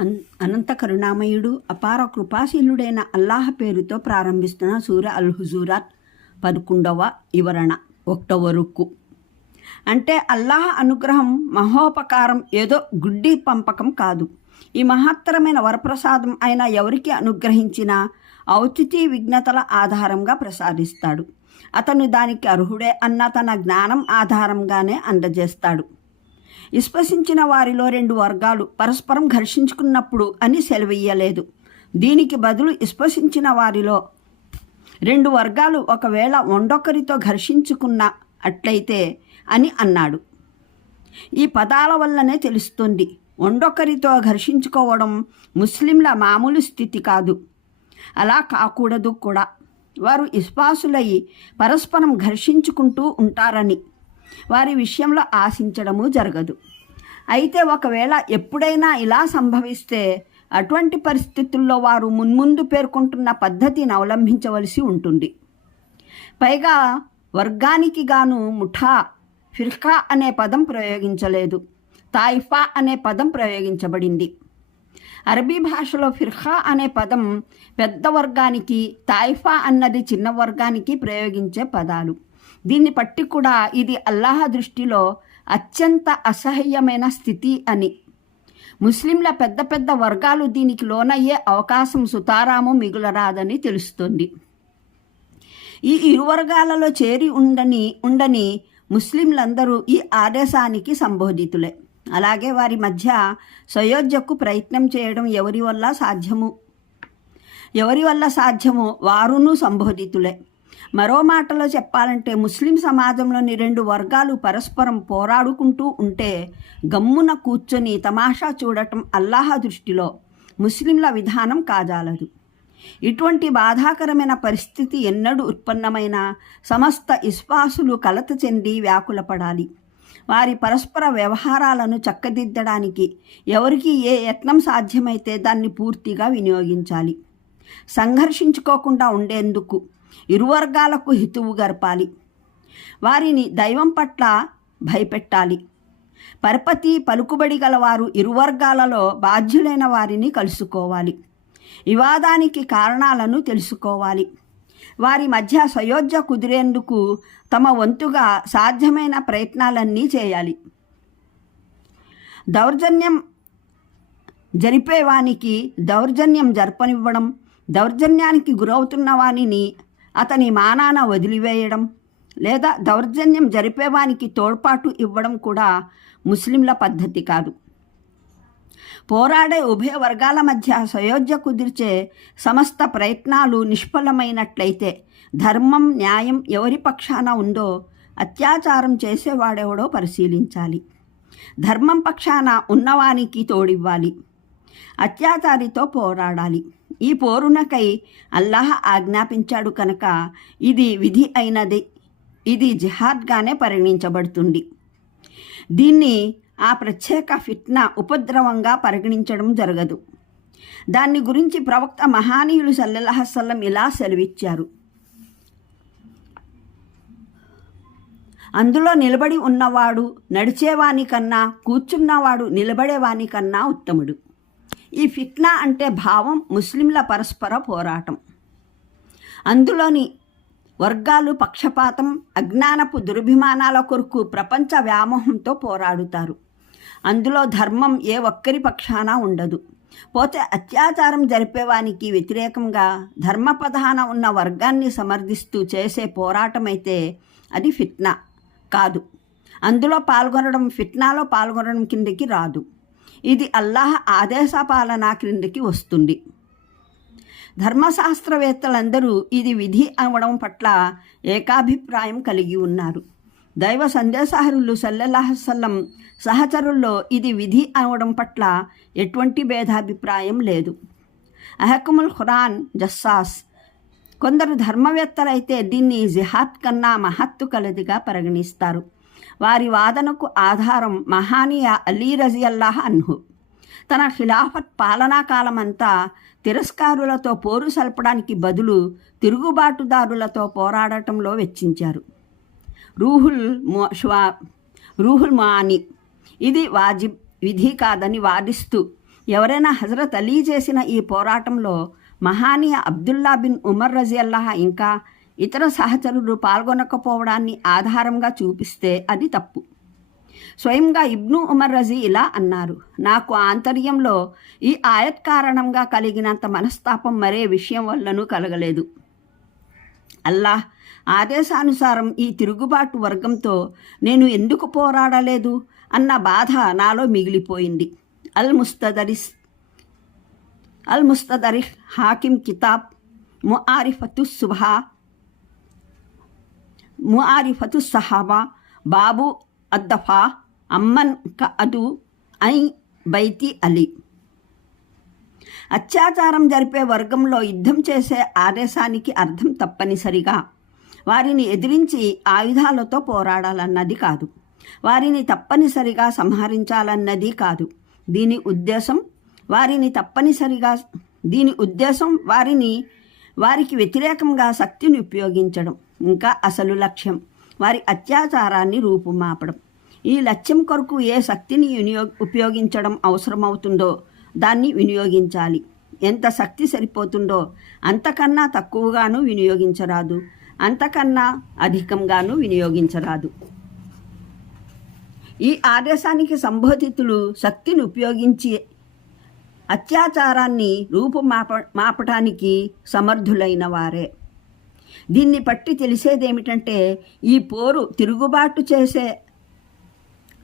అనంత కరుణామయుడు అపార కృపాశీలుడైన అల్లాహ్ పేరుతో ప్రారంభిస్తున్న సూర అల్ హుజూరాత్ 11వ వివరణ 1వ రుక్కు. అంటే అల్లాహ్ అనుగ్రహం మహోపకారం ఏదో గుడ్డి పంపకం కాదు. ఈ మహత్తరమైన వరప్రసాదం ఆయన ఎవరికి అనుగ్రహించినా ఔచితీ విఘ్నతల ఆధారంగా ప్రసాదిస్తాడు. అతను దానికి అర్హుడే అన్న తన జ్ఞానం ఆధారంగానే అందజేస్తాడు. విశ్వసించిన వారిలో 2 వర్గాలు పరస్పరం ఘర్షించుకున్నప్పుడు అని సెలవీయలేదు. దీనికి బదులు విశ్వసించిన వారిలో 2 వర్గాలు ఒకవేళ ఒండొకరితో ఘర్షించుకున్న అట్లయితే అని అన్నాడు. ఈ పదాల వల్లనే తెలుస్తుంది, ఒండొకరితో ఘర్షించుకోవడం ముస్లింల మామూలు స్థితి కాదు. అలా కాకూడదు కూడా. వారు విశ్వాసులై పరస్పరం ఘర్షించుకుంటూ ఉంటారని వారి విషయంలో ఆశించడము జరగదు. అయితే ఒకవేళ ఎప్పుడైనా ఇలా సంభవిస్తే అటువంటి పరిస్థితుల్లో వారు మున్ముందు పేర్కొంటున్న పద్ధతిని అవలంబించవలసి ఉంటుంది. పైగా వర్గానికి గాను ముఠా, ఫిర్కా అనే పదం ప్రయోగించలేదు, తాయిఫా అనే పదం ప్రయోగించబడింది. అరబీ భాషలో ఫిర్కా అనే పదం పెద్ద వర్గానికి, తాయిఫా అన్నది చిన్న వర్గానికి ప్రయోగించే పదాలు. దీన్ని బట్టి కూడా ఇది అల్లాహ్ దృష్టిలో అత్యంత అసహ్యమైన స్థితి అని. ముస్లింల పెద్ద పెద్ద వర్గాలు దీనికి లోనయ్యే అవకాశం సుతారాము మిగులరాదని తెలుస్తుంది. ఈ ఇరు వర్గాలలో చేరి ఉండని ముస్లింలందరూ ఈ ఆదేశానికి సంబోధితులే. అలాగే వారి మధ్య సయోధ్యకు ప్రయత్నం చేయడం ఎవరి వల్ల సాధ్యమో వారును సంబోధితులే. మరో మాటలో చెప్పాలంటే ముస్లిం సమాజంలోని 2 వర్గాలు పరస్పరం పోరాడుకుంటూ ఉంటే గమ్మున కూర్చొని తమాషా చూడటం అల్లాహ్ దృష్టిలో ముస్లింల విధానం కాజాలదు. ఇటువంటి బాధాకరమైన పరిస్థితి ఎన్నడూ ఉత్పన్నమైన సమస్త విశ్వాసులు కలత చెంది వ్యాకులపడాలి. వారి పరస్పర వ్యవహారాలను చక్కదిద్దడానికి ఎవరికి ఏ యత్నం సాధ్యమైతే దాన్ని పూర్తిగా వినియోగించాలి. సంఘర్షించుకోకుండా ఉండేందుకు ఇరు వర్గాలకు హితువు గరపాలి. వారిని దైవం పట్ల భయపెట్టాలి. పరపతి పలుకుబడి గలవారు ఇరు వర్గాలలో బాధ్యులైన వారిని కలుసుకోవాలి. వివాదానికి కారణాలను తెలుసుకోవాలి. వారి మధ్య సయోధ్య కుదిరేందుకు తమ వంతుగా సాధ్యమైన ప్రయత్నాలన్నీ చేయాలి. దౌర్జన్యం జరిపేవానికి దౌర్జన్యం జరపనివ్వడం, దౌర్జన్యానికి గురవుతున్న వానిని అతని మానాన వదిలివేయడం లేదా దౌర్జన్యం జరిపేవానికి తోడ్పాటు ఇవ్వడం కూడా ముస్లింల పద్ధతి కాదు. పోరాడే ఉభయ వర్గాల మధ్య సయోధ్య కుదిర్చే సమస్త ప్రయత్నాలు నిష్ఫలమైనట్లయితే ధర్మం, న్యాయం ఎవరి పక్షాన ఉందో అత్యాచారం చేసేవాడెవడో పరిశీలించాలి. ధర్మం పక్షాన ఉన్నవానికి తోడివ్వాలి. అత్యాచారితో పోరాడాలి. ఈ పోరునకై అల్లాహ్ ఆజ్ఞాపించాడు కనుక ఇది విధి అయినది. ఇది జిహాద్గానే పరిగణించబడుతుంది. దీన్ని ఆ ప్రత్యేక ఫిట్నా ఉపద్రవంగా పరిగణించడం జరగదు. దాన్ని గురించి ప్రవక్త మహానీయులు సల్లల్లాహు అలైహి వసల్లం ఇలా సెలవిచ్చారు: అందులో నిలబడి ఉన్నవాడు నడిచేవాని కన్నా, కూర్చున్నవాడు నిలబడేవాని కన్నా ఉత్తముడు. ఈ ఫిట్నా అంటే భావం ముస్లింల పరస్పర పోరాటం. అందులోని వర్గాలు పక్షపాతం, అజ్ఞానపు దురభిమానాల కొరకు ప్రపంచ వ్యామోహంతో పోరాడుతారు. అందులో ధర్మం ఏ ఒక్కరి పక్షాన ఉండదు. పోతే అత్యాచారం జరిపేవానికి వ్యతిరేకంగా ధర్మపదాన ఉన్న వర్గాన్ని సమర్థిస్తూ చేసే పోరాటమైతే అది ఫిట్నా కాదు. అందులో పాల్గొనడం ఫిట్నాలో పాల్గొనడం కిందకి రాదు. ఇది అల్లాహ్ ఆదేశ పాలన క్రిందికి వస్తుంది. ధర్మశాస్త్రవేత్తలందరూ ఇది విధి అవడం పట్ల ఏకాభిప్రాయం కలిగి ఉన్నారు. దైవ సందేశహరులు సల్లల్లాహు అలైహి వసల్లం సహచరుల్లో ఇది విధి అవడం పట్ల ఎటువంటి భేదాభిప్రాయం లేదు. అహకుముల్ ఖురాన్ జస్సాస్ కొందరు ధర్మవేత్తలైతే దీన్ని జిహాద్ కన్నా మహత్తు కలదిగా పరిగణిస్తారు. వారి వాదనకు ఆధారం మహానీయ అలీ రజియల్లాహు అన్హు తన ఖిలాఫత్ పాలనా కాలమంతా తిరస్కారులతో పోరు సల్పడానికి బదులు తిరుగుబాటుదారులతో పోరాడటంలో వెచ్చించారు. రూహుల్ మాని ఇది వాజిబ్ విధి కాదని వాదిస్తూ ఎవరైనా హజరత్ అలీ చేసిన ఈ పోరాటంలో మహానీయ అబ్దుల్లా బిన్ ఉమర్ రజియల్లాహ్ ఇంకా ఇతర సహచరులు పాల్గొనకపోవడాన్ని ఆధారంగా చూపిస్తే అది తప్పు. స్వయంగా ఇబ్ను ఉమర్ రజీ ఇలా అన్నారు, నాకు ఆంతర్యంలో ఈ ఆయత్ కారణంగా కలిగినంత మనస్తాపం మరే విషయం వల్లనూ కలగలేదు. అల్లాహ్ ఆదేశానుసారం ఈ తిరుగుబాటు వర్గంతో నేను ఎందుకు పోరాడలేదు అన్న బాధ నాలో మిగిలిపోయింది. అల్ ముస్తదరిహ్ హాకిం కితాబ్ ముఆరిఫతు సహాబా బాబు అద్దఫా అమ్మన్ కఅదు ఐ బైతి అలీ. అత్యాచారం జరిపే వర్గంలో యుద్ధం చేసే ఆదేశానికి అర్థం తప్పనిసరిగా వారిని ఎదిరించి ఆయుధాలతో పోరాడాలన్నది కాదు, వారిని తప్పనిసరిగా సంహరించాలన్నది కాదు. దీని ఉద్దేశం వారికి వ్యతిరేకంగా శక్తిని ఉపయోగించడం, ఇంకా అసలు లక్ష్యం వారి అత్యాచారాన్ని రూపుమాపడం. ఈ లక్ష్యం కొరకు ఏ శక్తిని ఉపయోగించడం అవసరమవుతుందో దాన్ని వినియోగించాలి. ఎంత శక్తి సరిపోతుందో అంతకన్నా తక్కువగాను వినియోగించరాదు, అంతకన్నా అధికంగాను వినియోగించరాదు. ఈ ఆదేశానికి సంబోధితులు శక్తిని ఉపయోగించి అత్యాచారాన్ని మాపటానికి సమర్థులైన వారే. దీన్ని బట్టి తెలిసేదేమిటంటే ఈ పోరు తిరుగుబాటు చేసే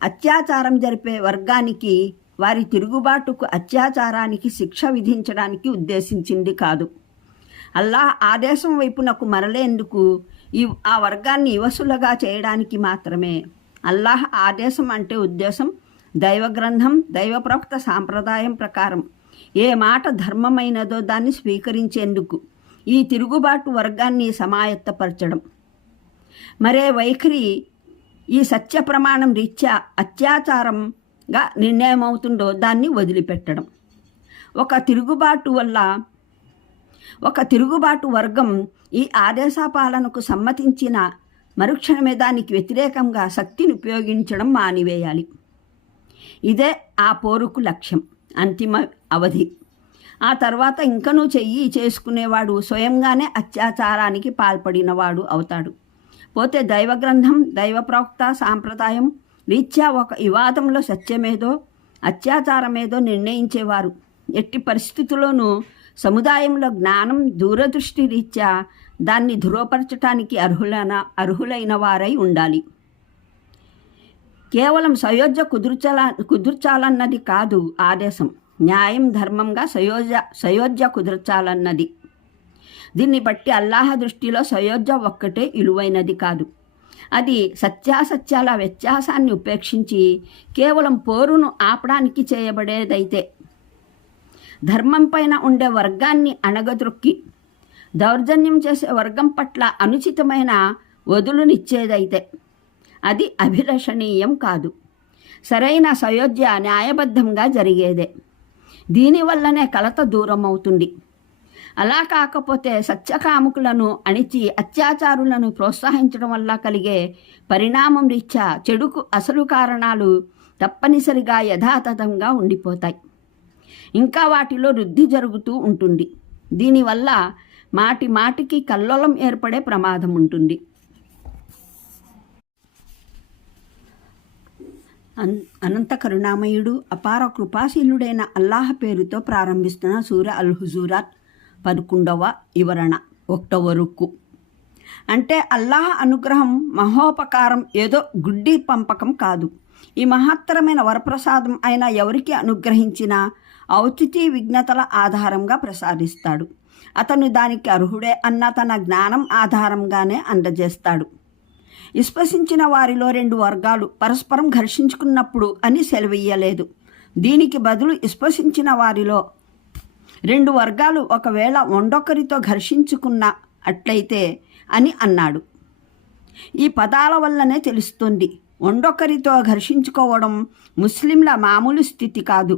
అత్యాచారం జరిపే వర్గానికి వారి తిరుగుబాటుకు అత్యాచారానికి శిక్ష విధించడానికి ఉద్దేశించింది కాదు. అల్లాహ్ ఆదేశం వైపునకు మరలేందుకు ఆ వర్గాన్ని ఇవసులుగా చేయడానికి మాత్రమే. అల్లాహ్ ఆదేశం అంటే ఉద్దేశం దైవ గ్రంథం, దైవ ప్రవక్త సాంప్రదాయం ప్రకారం ఏ మాట ధర్మమైనదో దాన్ని స్వీకరించేందుకు ఈ తిరుగుబాటు వర్గాన్ని సమాయత్తపరచడం. మరే వైఖరి ఈ సత్య ప్రమాణం రీత్యా అత్యాచారంగా నిర్ణయమవుతుందో దాన్ని వదిలిపెట్టడం. ఒక తిరుగుబాటు వర్గం ఈ ఆదేశపాలనకు సమ్మతించిన మరుక్షణమే దానికి వ్యతిరేకంగా శక్తిని ఉపయోగించడం మానివేయాలి. ఇదే ఆ పోరుకు లక్ష్యం, అంతిమ అవధి. ఆ తర్వాత ఇంకనూ చేసుకునేవాడు స్వయంగానే అత్యాచారానికి పాల్పడినవాడు అవుతాడు. పోతే దైవ గ్రంథం, దైవ ప్రవక్త సాంప్రదాయం రీత్యా ఒక వివాదంలో సత్యమేదో అత్యాచారమేదో నిర్ణయించేవారు ఎట్టి పరిస్థితుల్లోనూ సముదాయంలో జ్ఞానం, దూరదృష్టి రీత్యా దాన్ని ధృవపరచటానికి అర్హులైన వారై ఉండాలి. కేవలం సయోధ్య కుదుర్చాలన్నది కాదు ఆదేశం, న్యాయం ధర్మంగా సయోధ్య కుదర్చాలన్నది. దీన్ని బట్టి అల్లాహ్ దృష్టిలో సయోధ్య ఒక్కటే విలువైనది కాదు. అది సత్యాసత్యాల వ్యత్యాసాన్ని ఉపేక్షించి కేవలం పోరును ఆపడానికి చేయబడేదైతే, ధర్మం పైన ఉండే వర్గాన్ని అణగద్రొక్కి దౌర్జన్యం చేసే వర్గం పట్ల అనుచితమైన వదులునిచ్చేదైతే అది అభిలషణీయం కాదు. సరైన సయోధ్య న్యాయబద్ధంగా జరిగేదే. దీనివల్లనే కలత దూరం అవుతుంది. అలా కాకపోతే సత్యకాముకులను అణిచి అత్యాచారులను ప్రోత్సహించడం వల్ల కలిగే పరిణామం రీత్యా చెడుకు అసలు కారణాలు తప్పనిసరిగా యథాతథంగా ఉండిపోతాయి. ఇంకా వాటిలో వృద్ధి జరుగుతూ ఉంటుంది. దీనివల్ల మాటి మాటికి కల్లోలం ఏర్పడే ప్రమాదం ఉంటుంది. అనంత కరుణామయుడు అపార కృపాశీలుడైన అల్లాహ్ పేరుతో ప్రారంభిస్తున్న సూర అల్ హుజూరాత్ 11వ వివరణ 1వ రుక్కు. అంటే అల్లాహ్ అనుగ్రహం, మహోపకారం ఏదో గుడ్డి పంపకం కాదు. ఈ మహత్తరమైన వరప్రసాదం అయినా ఎవరికి అనుగ్రహించినా ఔచితీ విఘ్నతల ఆధారంగా ప్రసాదిస్తాడు. అతను దానికి అర్హుడే అన్న తన జ్ఞానం ఆధారంగానే అందజేస్తాడు. విశ్వసించిన వారిలో 2 వర్గాలు పరస్పరం ఘర్షించుకున్నప్పుడు అని సెలవీయలేదు. దీనికి బదులు విశ్వసించిన వారిలో 2 వర్గాలు ఒకవేళ ఒండొకరితో ఘర్షించుకున్న అట్లయితే అని అన్నాడు. ఈ పదాల వల్లనే తెలుస్తుంది ఒండొకరితో ఘర్షించుకోవడం ముస్లింల మామూలు స్థితి కాదు.